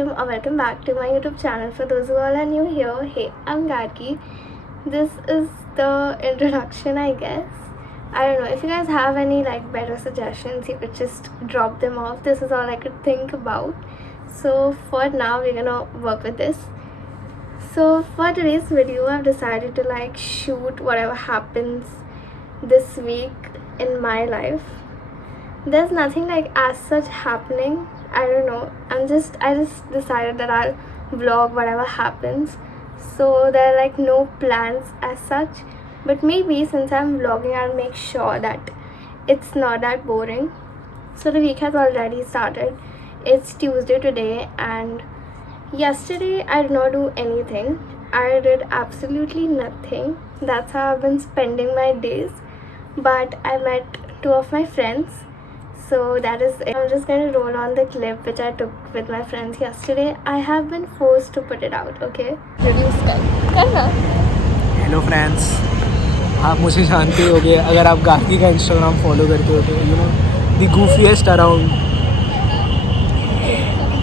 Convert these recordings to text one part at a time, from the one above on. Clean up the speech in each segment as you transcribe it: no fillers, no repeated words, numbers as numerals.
or welcome back to my YouTube channel. For those who all are new here, hey, I'm Gargi. This is the introduction, I guess. I don't know, if you guys have any like better suggestions, you could just drop them off. This is all I could think about. So for now, we're gonna work with this. So for today's video, I've decided to like shoot whatever happens this week in my life. There's nothing like as such happening. I don't know, I just decided that I'll vlog whatever happens. So there are like no plans as such, but maybe since I'm vlogging, I'll make sure that it's not that boring. So the week has already started. It's Tuesday today, and yesterday I did not do anything. I did absolutely nothing. That's how I've been spending my days. But I met two of my friends. So that is it. I'm just going to roll on the clip which I took with my friends yesterday. I have been forced to put it out, okay? Produce करना. Hello friends, आप मुझे जानते होगे अगर आप गार्गी का Instagram follow करते हो तो you know the goofiest around.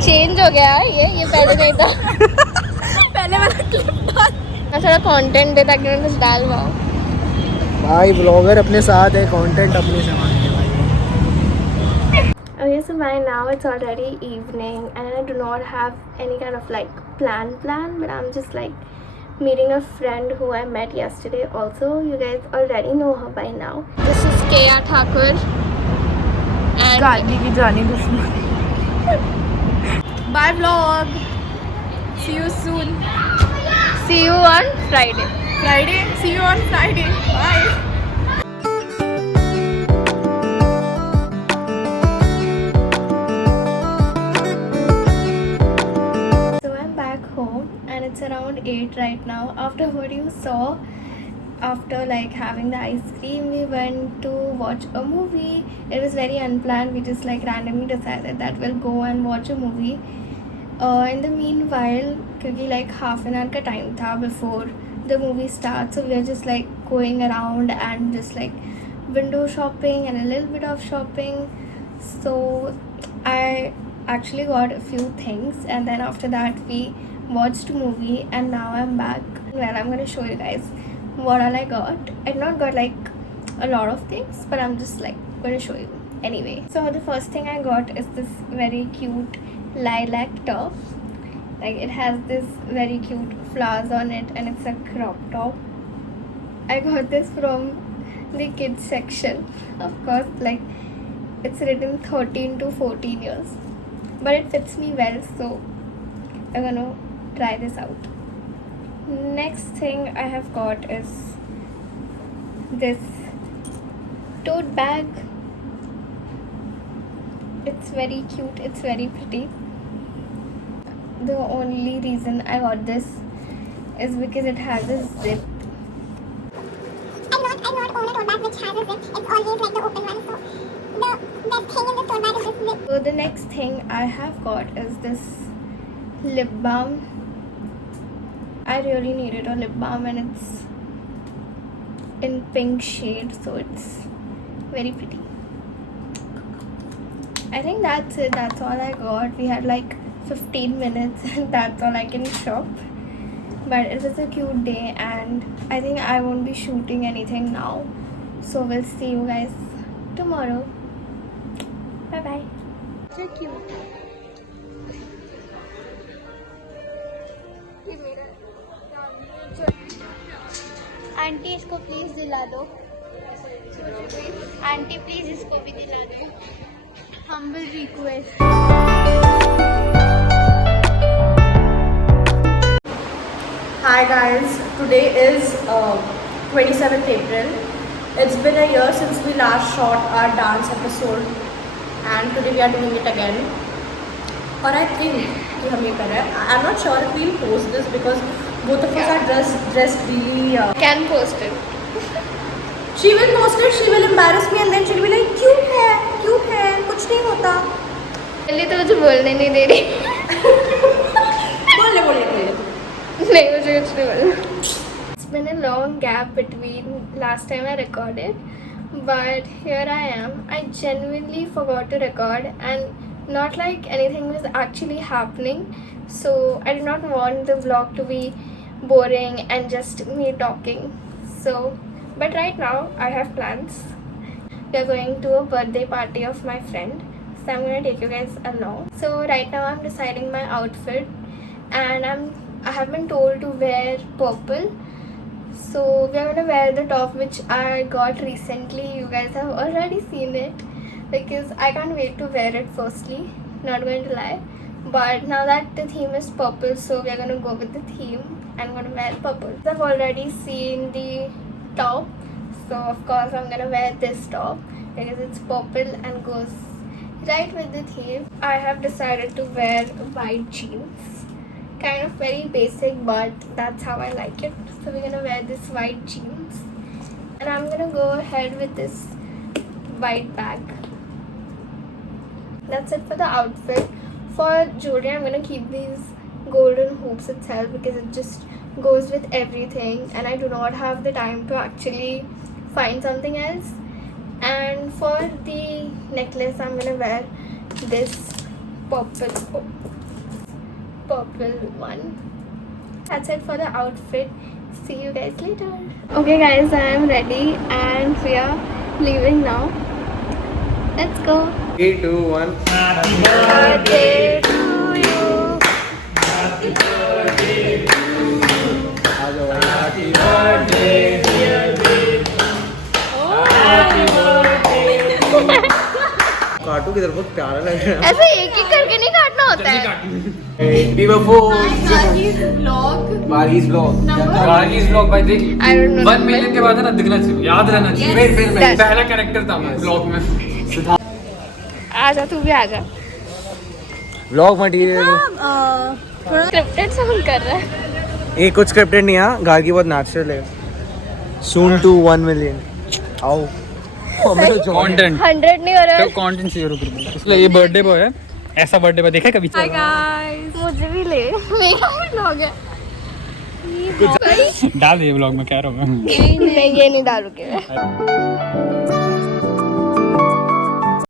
Change हो गया ये पहले नहीं था. पहले वाला क्लिप था. मैं थोड़ा कंटेंट दे ताकि मैं कुछ डाल पाऊँ. भाई ब्लॉगर अपने साथ है, कंटेंट अपने से मांगे भाई. Okay, so by now it's already evening and I do not have any kind of like plan, but I'm just like meeting a friend who I met yesterday. Also, you guys already know her by now. This is Kaya Thakur and Gargi की जानी दुश्मन. Bye vlog. See you soon. see you on Friday. See you on Friday. Bye. So I'm back home and it's around 8 right now. After what you saw, after like having the ice cream, we went to watch a movie. It was very unplanned. We just like randomly decided that we'll go and watch a movie. In the meanwhile, क्योंकि like half an hour का time था before the movie starts, so we are just like going around and just like window shopping and a little bit of shopping. So I actually got a few things, and then after that we watched a movie, and now I'm back. Well, I'm gonna show you guys what all I got. I not got like a lot of things, but I'm just like gonna show you anyway. So the first thing I got is this very cute lilac top. Like it has this very cute flowers on it, and it's a crop top. I got this from the kids section. Of course, like it's written 13 to 14 years, but it fits me well, so I'm gonna try this out. Next thing I have got is this tote bag. It's very cute, it's very pretty. The only reason I got this is because it has a zip. I not own a tote bag which has a zip. It's always like the open one. So the thing in the tote bag is this zip. So the next thing I have got is this lip balm. I really needed a lip balm, and it's in pink shade, so it's very pretty. I think that's it. That's all I got. We had like 15 minutes and that's all I can shop. But it was a cute day, and I think I won't be shooting anything now. So we'll see you guys tomorrow. Bye bye. So cute. Aunty इसको please दिला दो. Aunty please इसको भी दिला दो. Humble request. Hi guys, today is 27th April. It's been a year since we last shot our dance episode, and today we are doing it again. और I think कि हम ये कर रहे हैं. I'm not sure if we'll post this because both of us are dressed really. Can post it. She will post it. She will embarrass me, and then she'll be like, cute है, कुछ नहीं होता. पहले तो मुझे बोलने नहीं दे रही. बोलिए. नहीं, मुझे कुछ नहीं बोलना. It's been a long gap between last time I recorded, but here I am. I genuinely forgot to record, and not like anything was actually happening, so I did not want the vlog to be boring and just me talking. So but right now I have plans. We are going to a birthday party of my friend, so I'm going to take you guys along. So right now I'm deciding my outfit, and I have been told to wear purple. So we are going to wear the top which I got recently. You guys have already seen it because I can't wait to wear it firstly, not going to lie. But now that the theme is purple, so we are going to go with the theme. I'm going to wear purple. I've already seen the top, so of course I'm going to wear this top because it's purple and goes right with the theme. I have decided to wear white jeans. Kind of very basic, but that's how I like it. So we're gonna wear this white jeans, and I'm gonna go ahead with this white bag. That's it for the outfit. For jewelry, I'm gonna keep these golden hoops itself because it just goes with everything, and I do not have the time to actually find something else. And for the necklace, I'm gonna wear this purple one. That's it for the outfit. See you guys later. Okay guys, I am ready and we are leaving now. Let's go. 3, 2, 1. Happy birthday to you. Happy birthday, dear babe. Happy birthday. काटू किधर बहुत प्यारा लग रहा है. ऐसे एक एक करके नहीं काटना होता है. बागीज ब्लॉग भाई देख. I don't know. 1 मिलियन के बाद है ना दिखना चाहिए, याद रहना चाहिए. फिर Yes. पहला कैरेक्टर था मैं ब्लॉग में. आजा तू भी आजा. ब्लॉग मटेरियल स्क्रिप्टेड साउंड कर रहा है. ये कुछ स्क्रिप्टेड नहीं है. गार्गी बहुत नेचुरल है. Soon to 1 million. आओ. कंटेंट 100 नहीं हो रहा तो है. कंटेंट चाहिए. रुक इसलिए ये बर्थडे बॉय है. ऐसा बर्थडे बॉय देखा कभी? हाय गाइस, मुझे भी ले. मेरा भी व्लॉग है. डाल दिए ब्लॉग में, कह रहा हूँ मैं. नहीं ये नहीं डालूंगी मैं.